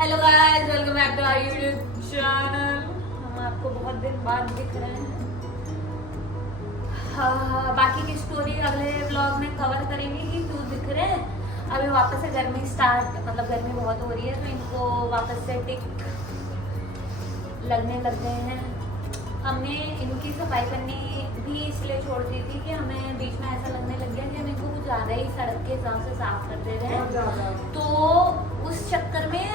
Hello guys, welcome back to our YouTube channel. हम आपको बहुत दिन बाद दिख रहे हैं। बाकी की स्टोरी अगले व्लॉग में कवर करेंगे कि क्यों दिख रहे हैं। अभी वापस से गर्मी स्टार्ट, मतलब गर्मी बहुत हो रही है, तो इनको वापस से टिक लगने लग गए हैं। हमने इनकी सफाई करनी भी इसलिए छोड़ दी थी कि हमें बीच में ऐसा लगने लग गया कि हम इनको कुछ ज़्यादा ही सड़क के हिसाब से साफ कर दे रहे हैं, तो उस चक्कर में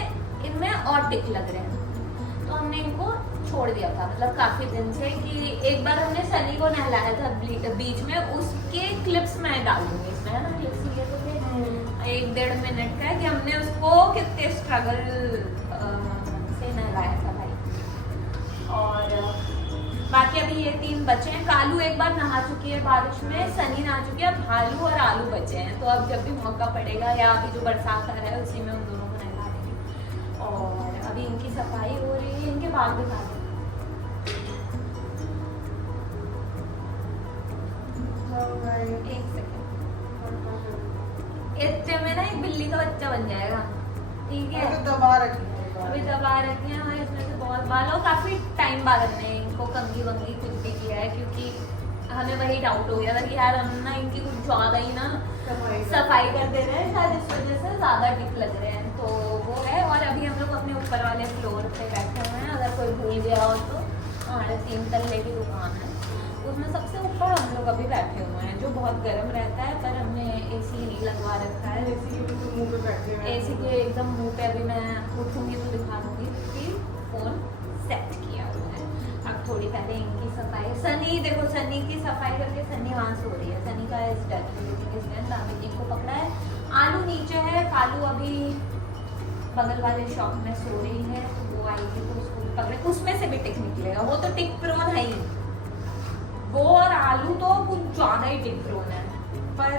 इनमें और टिक लग रहे हैं। तो हमने इनको छोड़ दिया था, मतलब काफी दिन से। कि एक बार हमने सनी को नहलाया था बीच में, उसके क्लिप्स मैं डाल दूंगी इसमें, है ना। क्लिप्स ये तो 1-1.5 मिनट का है कि हमने उसको कितने स्ट्रगल से नहलाया था भाई। और बाकी अभी ये 3 बचे हैं। कालू एक बार नहा चुकी है बारिश में, सनी नहा चुकी है, अब भालू और आलू बचे हैं। तो अब जब भी मौका पड़ेगा या अभी जो बरसात आ रहा है उसी में उन दोनों को नहला देंगे। और अभी इनकी सफाई हो रही है। इनके बाल दिखा दें। एक सेकेंड, इतने में ना एक बिल्ली का बच्चा बन जाएगा, ठीक है। अभी दबा रखी हैं और इसमें से बहुत बाल, और काफी टाइम बाद हमने इनको कंघी वंगी कुछ भी किया है, क्योंकि हमें वही डाउट हो गया था कि यार हम ना इनकी कुछ ज्यादा ही ना सफाई कर दे रहे हैं, शायद इस वजह से ज्यादा टिक लग रहे हैं। तो वो है। और अभी हम लोग अपने ऊपर वाले फ्लोर पे बैठे हुए हैं। अगर कोई भूल गया हो तो हमारे 3 तल्ले की दुकान है, उसमें सबसे ऊपर हम लोग अभी बैठे हुए हैं, जो बहुत गर्म रहता है। पर हमने AC नहीं लगवा रखा है। एसी के भी मुंह पे बैठे हुए हैं। AC के एकदम मुंह पे। अभी मैं उठूंगी तो दिखा दूंगी कि फोन सेट किया हुआ है। अब थोड़ी पहले इनकी सफाई, सनी देखो, सनी की सफाई करके सनी वहां से हो रही है। सनी का इस दादी को पकड़ा है। आलू नीचे है, कालू अभी बगल वाले शॉप में सो रही है, तो वो आएगी तो उसको भी पकड़े। उसमें से भी टिक निकलेगा, वो तो टिक प्रोन है ही। वो और आलू तो कुछ ज्यादा ही टिक प्रोन है, पर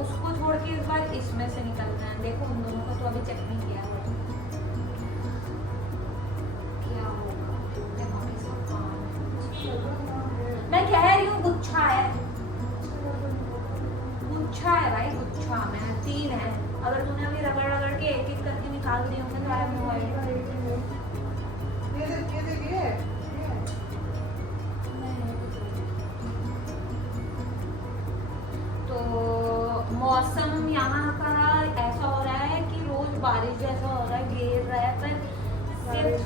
उसको छोड़ के इस बार इसमें से निकलना है। देखो उन दोनों को तो अभी चेक नहीं किया हुआ, क्या होगा। मैं कह रही हूँ गुच्छा है, गुच्छा है भाई, गुच्छा में 3 है। अगर तूने अभी रगड़ रगड़ के एक करके निकाल दिए होंगे तो आया हुआ है। तो मौसम यहाँ का ऐसा हो रहा है कि रोज बारिश जैसा हो रहा है, गिर रहा है, पर सिर्फ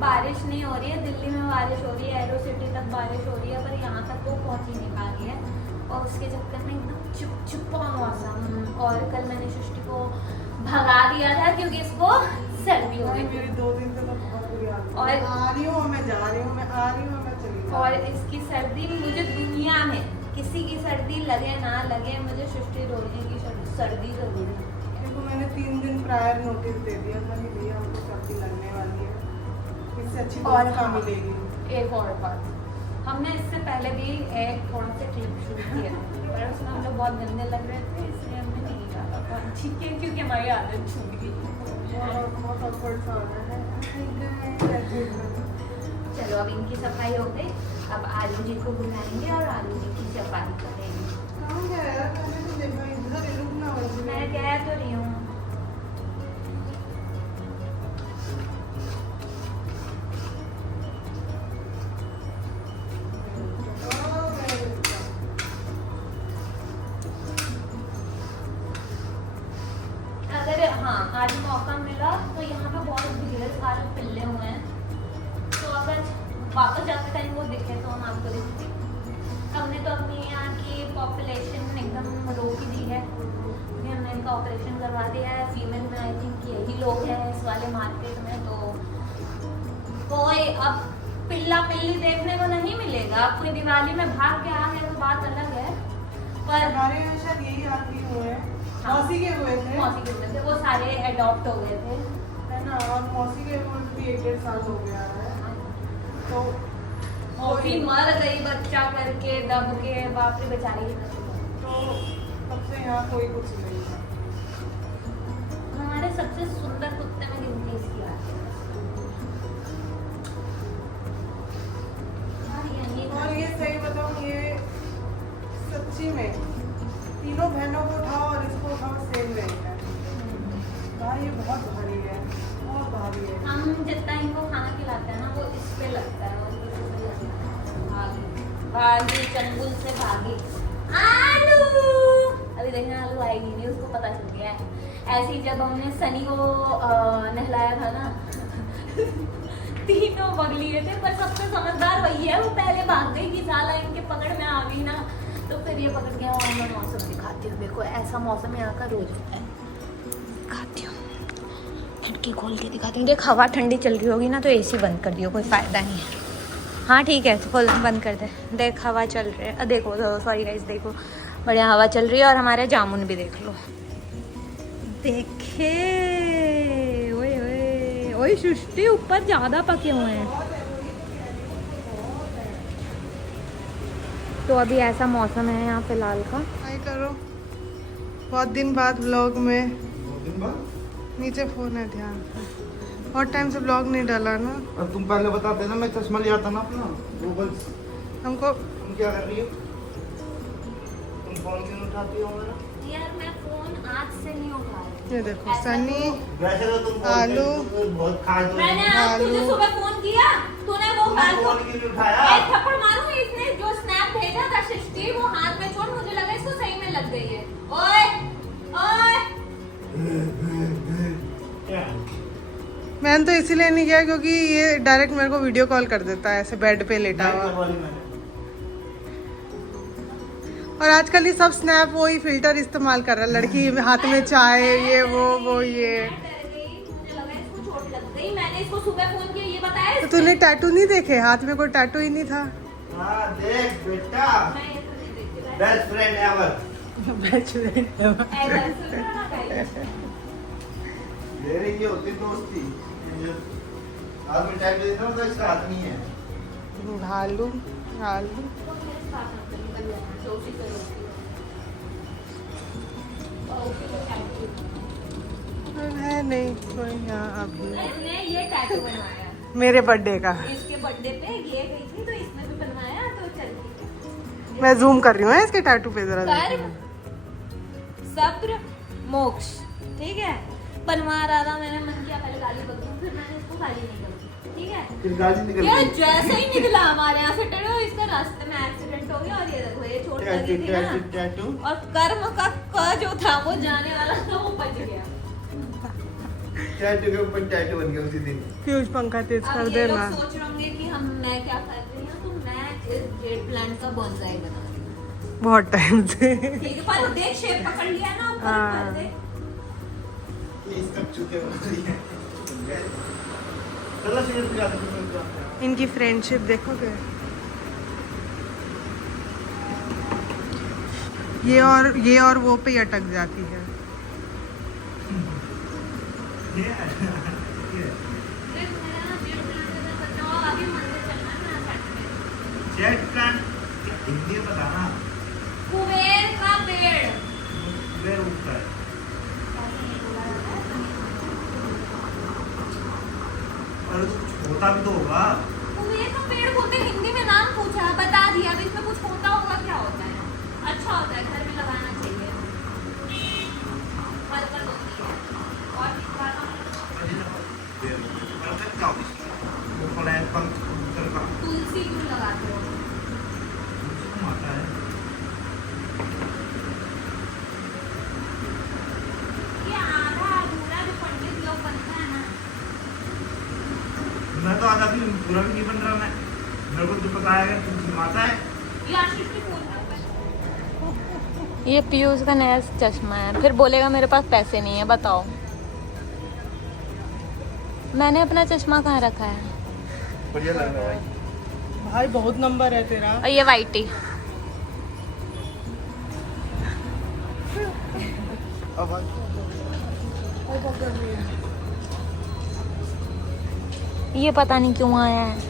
बारिश नहीं हो रही है। दिल्ली में बारिश हो रही है, एरो सिटी तक बारिश हो रही है, पर यहाँ तक तो पहुँच ही नहीं पा रही है। और उसके चक्कर में एकदम चिपचिपा मौसम। और कल मैंने सृष्टि को भगा दिया था क्योंकि इसको सर्दी हो गई। मेरी 2 दिन से तो बहुत बुरी हालत है। और आ रही हूँ मैं, जा रही हूँ मैं, आ रही हूँ मैं, चली जा और रही हूँ। इसकी सर्दी, मुझे दुनिया में किसी की सर्दी लगे ना लगे, मुझे सृष्टि रोजी की सर्दी जरूर है। देखो मैंने 3 दिन प्रायर नोटिस दे दिया था कि भैया हमको सर्दी लगने वाली है, इससे अच्छी और दोस्त कहाँ मिलेगी। एक और बात, हमने इससे पहले भी एक थोड़ा सा क्लिप शूट किया था, पर उसमें हम लोग बहुत गंदे लग रहे थे, इसलिए हमने नहीं डाला था। ठीक है, क्योंकि हमारी आदत छूट गई। बहुत awkward सा हो रहा है। चलो अब इनकी सफाई हो गई। अब आलू जी को बुलाएंगे और आलू जी की सफाई करेंगे। कहाँ गया यार, मैंने तो देखा इधर ही रुकना हो। मैं कह तो रही हूँ। अगर हाँ आज मौका मिला तो यहाँ पे बहुत भीड़ सारे पिल्ले हुए हैं, तो अगर वापस जाते टाइम वो दिखे तो हम आपको दिखते। हमने तो अपनी यहाँ की पॉपुलेशन एकदम रोक ही दी है। हमने इनका ऑपरेशन करवा दिया है। फीमेल में आई थिंक यही लोग हैं इस वाले मार्केट में, तो कोई अब पिल्ला पिल्ली देखने को नहीं मिलेगा। कोई दिवाली में भाग के आ गए तो बात अलग है, पर हमारे यहाँ शायद यही आदमी हुए हैं। हाँ। मौसी के हुए थे, मौसी के हुए थे, वो सारे अडॉप्ट हो गए थे, है ना। और मौसी के उम्र भी 1-1.5 साल हो गया है, तो मौसी मर गई बच्चा करके दब के, बाप रे बेचारी। तो तब से यहाँ कोई कुछ नहीं है। हमारे सबसे सुंदर कुत्ते में गिनती इसकी आती है। और ये सही बताऊँ, ये सच्ची में तीनों बहनों को उठाओ और इसको उठाओ, सेम वेट है। भाई ये बहुत भारी है, बहुत भारी है। आता है ना वो इस पे लगता है और इस पे लगता है। भागी चंगुल से भागी। आलू अभी देखना आलू आएगी नहीं, उसको पता चल गया है। ऐसे ही जब हमने सनी को नहलाया था ना तीनों भाग लिए थे, पर सबसे समझदार वही है, वो पहले भाग गई कि साला इनके पकड़ में आ गई ना, तो फिर ये पकड़ गया। और मैं मौसम दिखाती हूँ, देखो ऐसा मौसम यहाँ का रोज होता है। दिखाती हूँ, खिड़की खोल के दिखाती हूँ। देख हवा ठंडी चल रही होगी ना तो एसी बंद कर दियो, कोई फायदा नहीं है। हाँ ठीक है, खोल बंद कर दे। देख हवा चल रही है, देखो सॉरी गाइस, देखो बढ़िया हवा चल रही है। और हमारे जामुन भी देख लो, देखे ओए ओए ओए सृष्टि ऊपर ज्यादा पके हुए हैं। तो अभी ऐसा मौसम है यहाँ फिलहाल का। हाय करो, बहुत दिन बाद व्लॉग में। 2 दिन बाद नीचे फोन है, ध्यान से। बहुत टाइम से व्लॉग नहीं डाला ना। और तुम पहले बताते ना, मैं चश्मा ले आता ना अपना गूगल्स। हमको तुम क्या कर रही हो? तुम फोन क्यों नहीं उठाती हो मेरा? यार मैं फोन आज से नहीं उठा रही। ये देखो सनी, वैसे तो तुम आलू। बहुत खास हो। मैंने आज तुझे सुबह फोन किया, तूने वो तुमने फालतू फोन क्यों नहीं उठाया? एक थप्पड़ मारूं, इसने जो स्नैप भेजा था सृष्टि वो हाथ में छोड़, मुझे लगा इसको सही में लग गई है। ओए ओए क्या? मैंने तो इसीलिए नहीं किया क्योंकि ये डायरेक्ट मेरे को वीडियो कॉल कर देता है ऐसे बेड पे लेटा नहीं हुआ। करवाली मैंने। और आजकल ये सब स्नैप वही फिल्टर इस्तेमाल कर रहा है, लड़की हाथ में चाय, ये वो ये। मैं डर गई, मुझे लगा इसको चोट लग गई। मैंने इसको सुबह फोन किया, ये बताया तो इसने? तूने टैटू नहीं देखे? हाथ में कोई टैटू ही नहीं था। हाँ देख बेटा, मैं ये तो नहीं देखती। Best friend ever. ऐसा सुन रहा ना गाइस। मेरी ये होती दोस्ती। आज मैं टाइम देता हूँ तो इसका हाथ नहीं है। भालू भालू वो मेरे साथ मत निकल जाना, जो उसी से रोकती है। और उसी को टैटू है नहीं कोई यहाँ अभी। इसने ये टैटू बनवाया मेरे बर्थडे का। इसके बर्थडे पे ये गई थी तो इसने भी बनवाया, तो चल ठीक है। मैं जूम कर रही हूँ इसके टैटू पे जरा कर्म देखो। सब्र मोक्ष, ठीक है। बनवा रहा था, मैंने मन किया पहले गाली बकूं, फिर मैंने इसको गाली नहीं बकी, ठीक है। फिर गाड़ी निकल ये गई। जैसे ही निकला हमारे यहाँ से टड़ो, इसका रास्ते में एक्सीडेंट हो गया। और ये देखो ये चोट लगी थी ना, टैटू और कर्म का क जो था वो जाने वाला था, वो बच गया। टैटू के ऊपर टैटू बन गया उसी दिन। फ्यूज पंखा तेज अब कर ये लोग देना। सोच रहे होंगे कि मैं क्या कर रही हूँ, तो मैं इस जेड प्लांट का बोनसाई बना रही हूँ। बहुत टाइम से। ठीक है, पर देख शेप पकड़ लिया ना ऊपर हाँ। ऊपर से। ये इसका चूके बन रही है। चलो सिगरेट पिला दो। इनकी फ्रेंडशिप देखोगे। ये और वो पे ही अटक जाती है। ये है। देख मेरा ना जेड प्लांट का बताओ, आगे मंदिर चलना है ना साथ में। जेट प्लांट हिंदी में बताना। कुबेर का पेड़। कुबेर उगता है। और होता भी तो होगा। कुबेर का पेड़ बोलते हैं, हिंदी में नाम पूछा, बता दिया। अब इसमें कुछ होता होगा, क्या होता है? अच्छा होता है, घर में लगाना चाहिए। बरकत होती है। और दिखाना तुलसी क्यों लगाते हो? ये आधा अधूरा जो पंडित लोग बनता है ना, मैं तो आधा भी पूरा भी नहीं बन रहा। मैं मेरे को जो पता है तुलसी माता है। ये आशीष की फोन है। ये पीयूष का नया चश्मा है, फिर बोलेगा मेरे पास पैसे नहीं है। बताओ, मैंने अपना चश्मा कहाँ रखा है? बढ़िया लग रहा है भाई। भाई बहुत नंबर है तेरा। और ये वाइटी, ये पता नहीं क्यों आया है।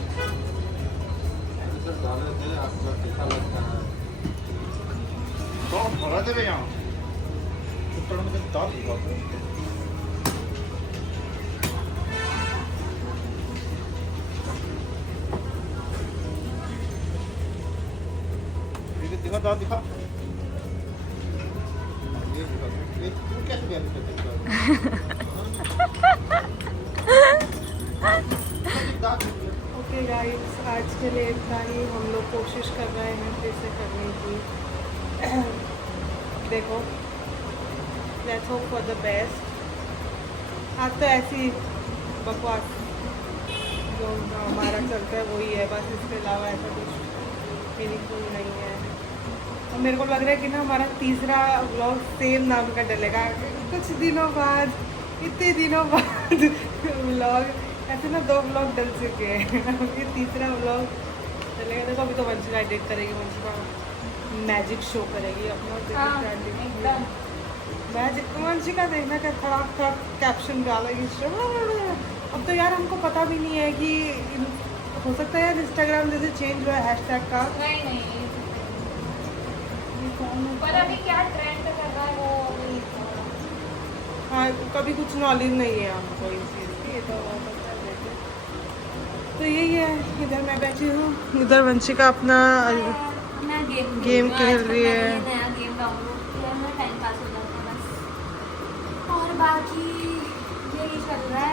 दिखा दाँत दिखा। ये दिखा, ये तू कैसे बयान करता है? दाँत गाइस आज के लिए इतना ही। हम लोग कोशिश कर रहे हैं फिर से करने की। देखो, let's hope for the best. आज तो ऐसी बकवास जो हमारा चलता है वही है, बस इसके अलावा ऐसा कुछ मीनिंगफुल नहीं है। और मेरे को लग रहा है कि ना हमारा तीसरा व्लॉग सेम नाम का डलेगा कुछ दिनों बाद, इतने दिनों बाद व्लॉग। ऐसे ना 2 व्लॉग डल चुके हैं, ये तीसरा व्लॉग चलेगा। देखो अभी तो वंशिका एडिट करेगी, वंशिका मैजिक शो करेगी अपना। एकदम मैजिक वंशिका देखना क्या खराब खराब कैप्शन डालेगी। अब तो यार हमको पता भी नहीं है कि हो सकता है यार इंस्टाग्राम जैसे चेंज हुआ है हैशटैग का। नहीं पर अभी क्या ट्रेंड कर रहा है वो अभी हाँ, कभी कुछ नॉलेज नहीं है हमको इस चीज़ की, ये तो पता है देखे। तो यही है, इधर मैं बैठी हूँ, इधर वंशिका अपना मैं गेम खेल रही है। नया गेम डाउनलोड किया है, टाइम पास हो जाता है बस। और बाकी यही चल रहा है।